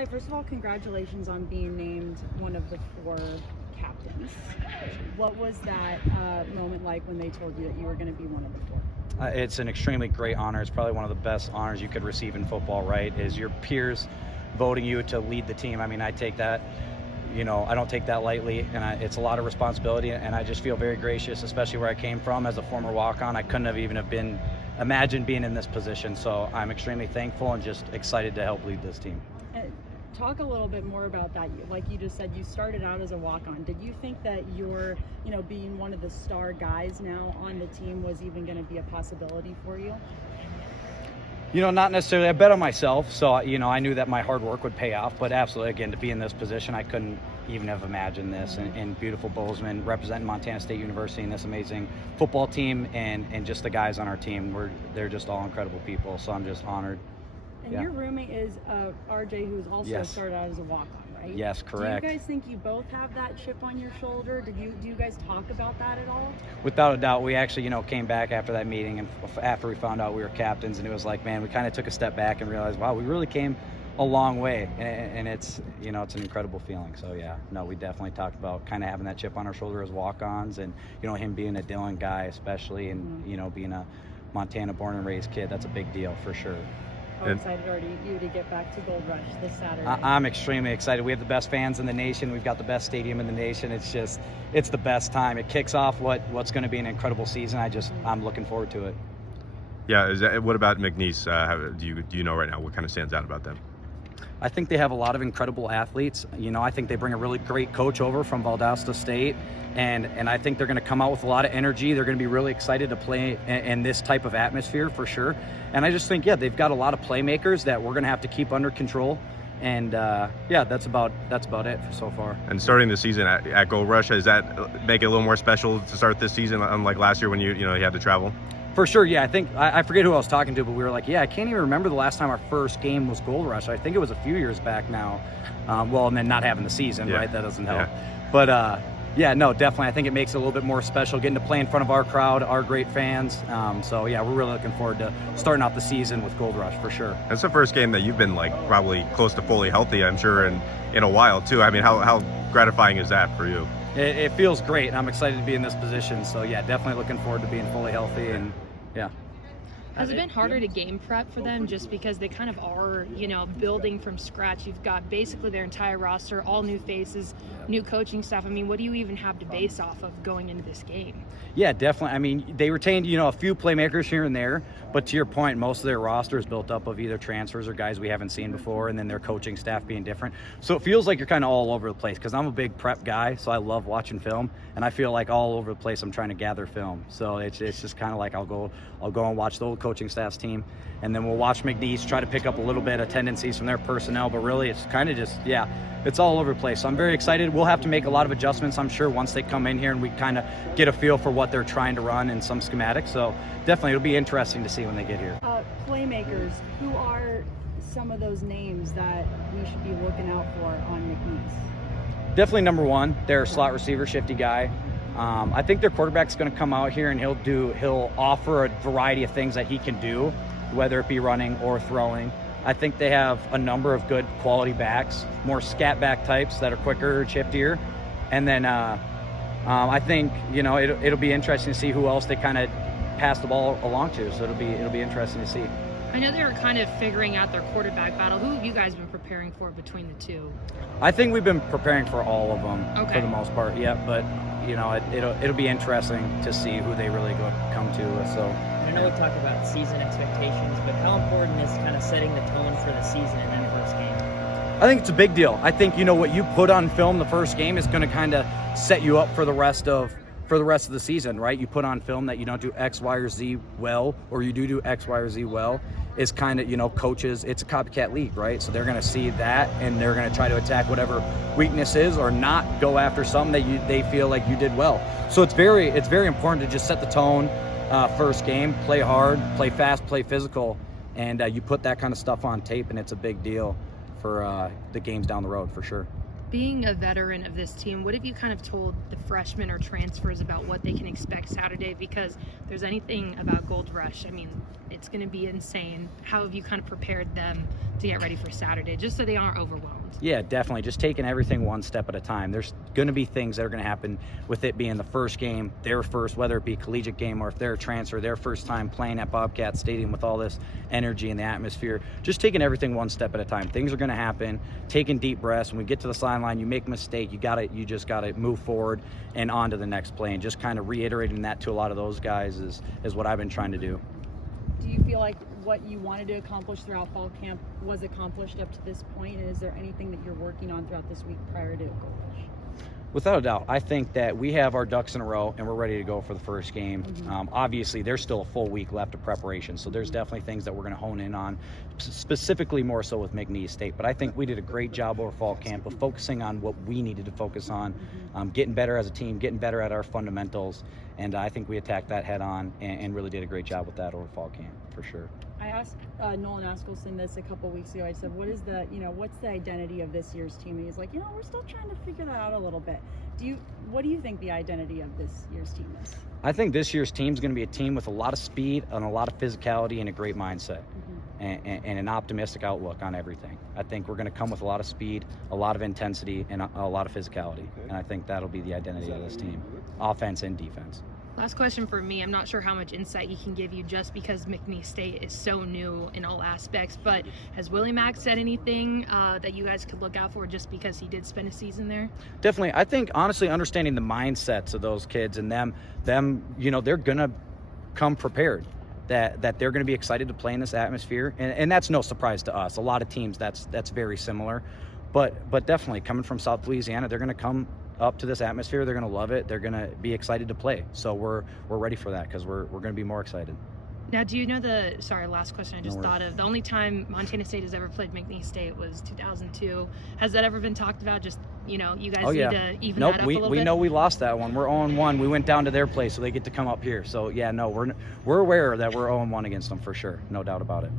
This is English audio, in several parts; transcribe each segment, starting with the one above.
Hi, first of all, congratulations on being named one of the 4 captains. What was that moment like when they told you that you were going to be one of the 4? It's an extremely great honor. It's probably one of the best honors you could receive in football, right? Is your peers voting you to lead the team. I mean, I take that, I don't take that lightly, and it's a lot of responsibility, and I just feel very gracious, especially where I came from as a former walk-on. I couldn't have even imagined being in this position, so I'm extremely thankful and just excited to help lead this team. Talk a little bit more about that. Like you just said, you started out as a walk-on. Did you think that your, being one of the star guys now on the team was even going to be a possibility for you? Not necessarily. I bet on myself, so, I knew that my hard work would pay off. But absolutely, again, to be in this position, I couldn't even have imagined this. In beautiful Bozeman, representing Montana State University and this amazing football team, and just the guys on our team, they're just all incredible people. So I'm just honored. And your roommate is RJ, who's also started out as a walk-on, right? Yes, correct. Do you guys think you both have that chip on your shoulder? Do you guys talk about that at all? Without a doubt. We actually, came back after that meeting, and after we found out we were captains, and it was like, man, we kind of took a step back and realized, wow, we really came a long way, and it's, it's an incredible feeling. So yeah, no, we definitely talked about kind of having that chip on our shoulder as walk-ons, and him being a Dillon guy especially, and being a Montana born and raised kid. That's a big deal for sure. How excited are you to get back to Gold Rush this Saturday? I'm extremely excited. We have the best fans in the nation. We've got the best stadium in the nation. It's the best time. It kicks off what's going to be an incredible season. I'm looking forward to it. Yeah. What about McNeese? Do you know right now what kind of stands out about them? I think they have a lot of incredible athletes. I think they bring a really great coach over from Bobcat State, and I think they're going to come out with a lot of energy. They're going to be really excited to play in this type of atmosphere for sure. And I just think, they've got a lot of playmakers that we're going to have to keep under control. And that's about it for so far. And starting the season at Gold Rush, does that make it a little more special to start this season, unlike last year when you had to travel? For sure, yeah. I think I forget who I was talking to, but we were like, I can't even remember the last time our first game was Gold Rush. I think it was a few years back now. And then not having the season, right? That doesn't help. Yeah. But no, definitely. I think it makes it a little bit more special getting to play in front of our crowd, our great fans. So we're really looking forward to starting off the season with Gold Rush for sure. It's the first game that you've been probably close to fully healthy, I'm sure, in a while too. I mean, how gratifying is that for you? It feels great, and I'm excited to be in this position. So definitely looking forward to being fully healthy, and Has it been harder to game prep for them just because they kind of are, building from scratch? You've got basically their entire roster, all new faces, new coaching staff. I mean, what do you even have to base off of going into this game? Yeah, definitely. I mean, they retained, a few playmakers here and there, but to your point, most of their roster is built up of either transfers or guys we haven't seen before, and then their coaching staff being different. So it feels like you're kind of all over the place, because I'm a big prep guy, so I love watching film, and I feel like all over the place I'm trying to gather film. So it's just kind of like I'll go and watch the old coaching staff's team, and then we'll watch McNeese try to pick up a little bit of tendencies from their personnel, but really it's kind of just, it's all over the place. So I'm very excited. We'll have to make a lot of adjustments, I'm sure, once they come in here and we kind of get a feel for what they're trying to run and some schematics. So definitely it'll be interesting to see when they get here. Playmakers, who are some of those names that we should be looking out for on McNeese? Definitely number one, their slot receiver, Shifty guy. I think their quarterback's going to come out here and he'll offer a variety of things that he can do, whether it be running or throwing. I think they have a number of good quality backs, more scat back types that are quicker, shiftier. And then I think, it'll be interesting to see who else they kind of pass the ball along to. So it'll be interesting to see. I know they were kind of figuring out their quarterback battle. Who have you guys been preparing for between the two? I think we've been preparing for all of them for the most part. Yeah, but it'll be interesting to see who they really come to. So I know we talked about season expectations, but how important is kind of setting the tone for the season in that first game? I think it's a big deal. I think what you put on film the first game is going to kind of set you up for the rest of the season, right? You put on film that you don't do X, Y, or Z well, or you do X, Y, or Z well. Is kind of, coaches, it's a copycat league, right? So they're going to see that, and they're going to try to attack whatever weakness is, or not go after something that they feel like you did well. So it's very important to just set the tone first game, play hard, play fast, play physical, and you put that kind of stuff on tape, and it's a big deal for the games down the road for sure. Being a veteran of this team, what have you kind of told the freshmen or transfers about what they can expect Saturday? Because if there's anything about Gold Rush, I mean, it's going to be insane. How have you kind of prepared them to get ready for Saturday, just so they aren't overwhelmed? Yeah, definitely. Just taking everything one step at a time. There's going to be things that are going to happen with it being the first game, their first, whether it be collegiate game or if they're a transfer, their first time playing at Bobcat Stadium with all this energy and the atmosphere. Just taking everything one step at a time. Things are going to happen. Taking deep breaths. When we get to the sideline, you make a mistake, you just got to move forward and on to the next play. And just kind of reiterating that to a lot of those guys is what I've been trying to do. Do you feel like what you wanted to accomplish throughout fall camp was accomplished up to this point? And is there anything that you're working on throughout this week prior to Gold Rush? Without a doubt, I think that we have our ducks in a row and we're ready to go for the first game. Obviously, there's still a full week left of preparation, so there's definitely things that we're going to hone in on, specifically more so with McNeese State. But I think we did a great job over fall camp of focusing on what we needed to focus on, getting better as a team, getting better at our fundamentals, and I think we attacked that head on and really did a great job with that over fall camp, for sure. I asked Nolan Askelson this a couple weeks ago. I said, what's the identity of this year's team? And he's like, we're still trying to figure that out a little bit. What do you think the identity of this year's team is? I think this year's team is going to be a team with a lot of speed and a lot of physicality and a great mindset and an optimistic outlook on everything. I think we're going to come with a lot of speed, a lot of intensity, and a lot of physicality. And I think that'll be the identity of this team, offense and defense. Last question for me. I'm not sure how much insight he can give you just because McNeese State is so new in all aspects, but has Willie Mack said anything that you guys could look out for just because he did spend a season there? Definitely. I think, honestly, understanding the mindsets of those kids and them, they're going to come prepared, that they're going to be excited to play in this atmosphere. And that's no surprise to us. A lot of teams, that's very similar. But definitely, coming from South Louisiana, they're going to come up to this atmosphere. They're going to love it. They're going to be excited to play. So we're ready for that because we're going to be more excited. Now, do you know last question I just thought of. The only time Montana State has ever played McNeese State was 2002. Has that ever been talked about? Just, you guys need to even that up a little bit? We know we lost that one. We're 0-1. We went down to their place, so they get to come up here. So, we're aware that we're 0-1 against them for sure. No doubt about it.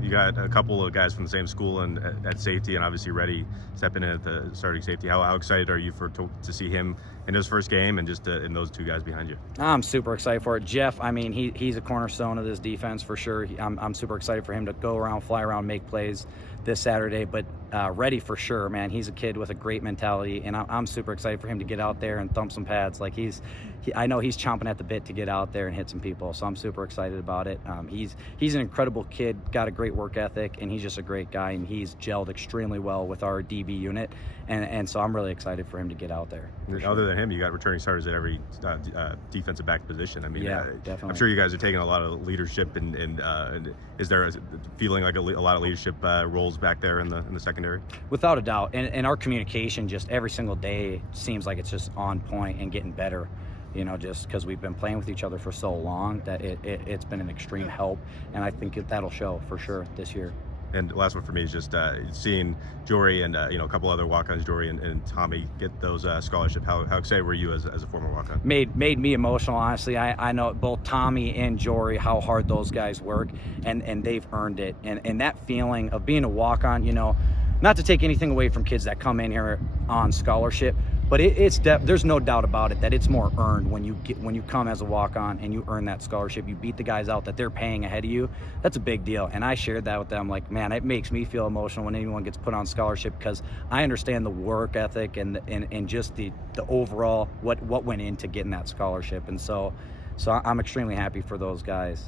You got a couple of guys from the same school and at safety, and obviously Reddy stepping in at the starting safety. How excited are you to see him in his first game and just and those two guys behind you? I'm super excited for it. Jeff, he's a cornerstone of this defense for sure. I'm super excited for him to go around, fly around, make plays this Saturday. But Reddy for sure, man. He's a kid with a great mentality, and I'm super excited for him to get out there and thump some pads. Like I know he's chomping at the bit to get out there and hit some people, so I'm super excited about it. He's an incredible kid, got a great work ethic, and he's just a great guy, and he's gelled extremely well with our DB unit, and so I'm really excited for him to get out there. Other than him, you got returning starters at every defensive back position. Yeah, definitely. I'm sure you guys are taking a lot of leadership, and is there a feeling like a lot of leadership roles back there in the secondary? Without a doubt, and our communication just every single day seems like it's just on point and getting better. Just because we've been playing with each other for so long that it's been an extreme help, and I think that'll show for sure this year. And the last one for me is just seeing Jory and a couple other walk-ons, Jory and Tommy, get those scholarships. How excited were you as a former walk-on? Made me emotional, honestly. I know both Tommy and Jory how hard those guys work, and they've earned it. And that feeling of being a walk-on, not to take anything away from kids that come in here on scholarship, but there's no doubt about it that it's more earned when you come as a walk-on and you earn that scholarship. You beat the guys out that they're paying ahead of you. That's a big deal, and I shared that with them. Like, man, it makes me feel emotional when anyone gets put on scholarship because I understand the work ethic and just the overall what went into getting that scholarship, and so I'm extremely happy for those guys.